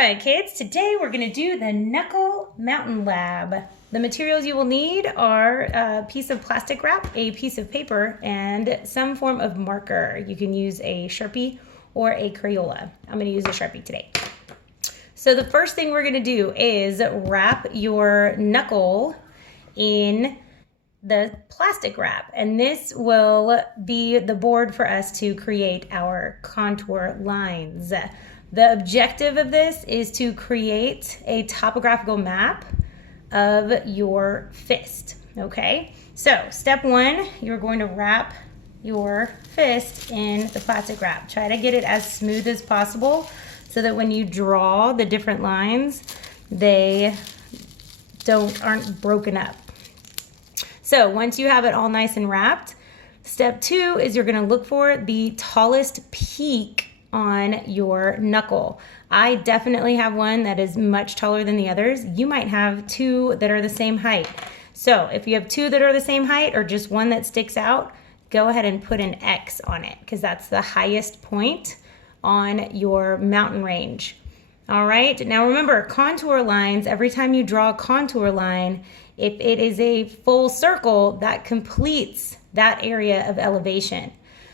right, kids, today we're going to do the Knuckle Mountain Lab. The materials you will need are a piece of plastic wrap, a piece of paper, and some form of marker. You can use a Sharpie or a Crayola. I'm going to use a Sharpie today. So the first thing we're going to do is wrap your knuckle in the plastic wrap, and this will be the board for us to create our contour lines. The objective of this is to create a topographical map of your fist, okay? So step one, you're going to wrap your fist in the plastic wrap. Try to get it as smooth as possible so that when you draw the different lines, they aren't broken up. So once you have it all nice and wrapped, step two is you're gonna look for the tallest peak on your knuckle. I definitely have one that is much taller than the others. You might have two that are the same height. So if you have two that are the same height or just one that sticks out, go ahead and put an X on it because that's the highest point on your mountain range. All right, now remember, contour lines, every time you draw a contour line, if it is a full circle, that completes that area of elevation.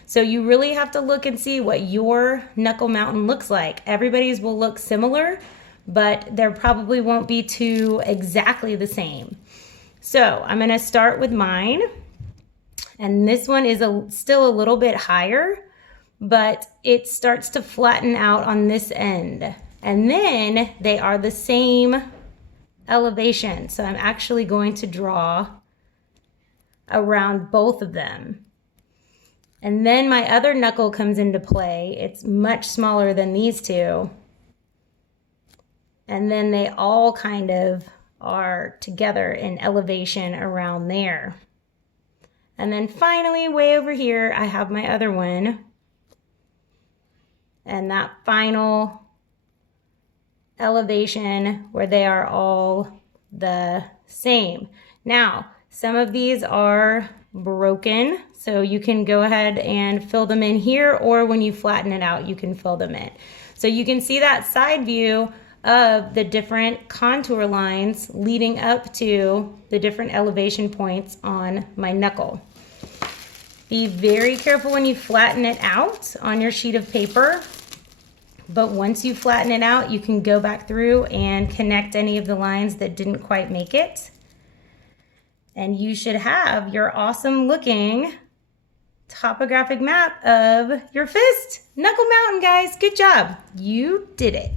So you really have to look and see what your knuckle mountain looks like. Everybody's will look similar, but there probably won't be two exactly the same. So I'm gonna start with mine, and this one is still a little bit higher, but it starts to flatten out on this end. And then they are the same elevation. So I'm actually going to draw around both of them. And then my other knuckle comes into play. It's much smaller than these two. And then they all kind of are together in elevation around there. And then finally, way over here, I have my other one. And that final elevation where they are all the same. Now, some of these are broken, so you can go ahead and fill them in here, or when you flatten it out, you can fill them in. So you can see that side view of the different contour lines leading up to the different elevation points on my knuckle. Be very careful when you flatten it out on your sheet of paper. But once you flatten it out, you can go back through and connect any of the lines that didn't quite make it. And you should have your awesome looking topographic map of your fist. Knuckle Mountain, guys. Good job. You did it.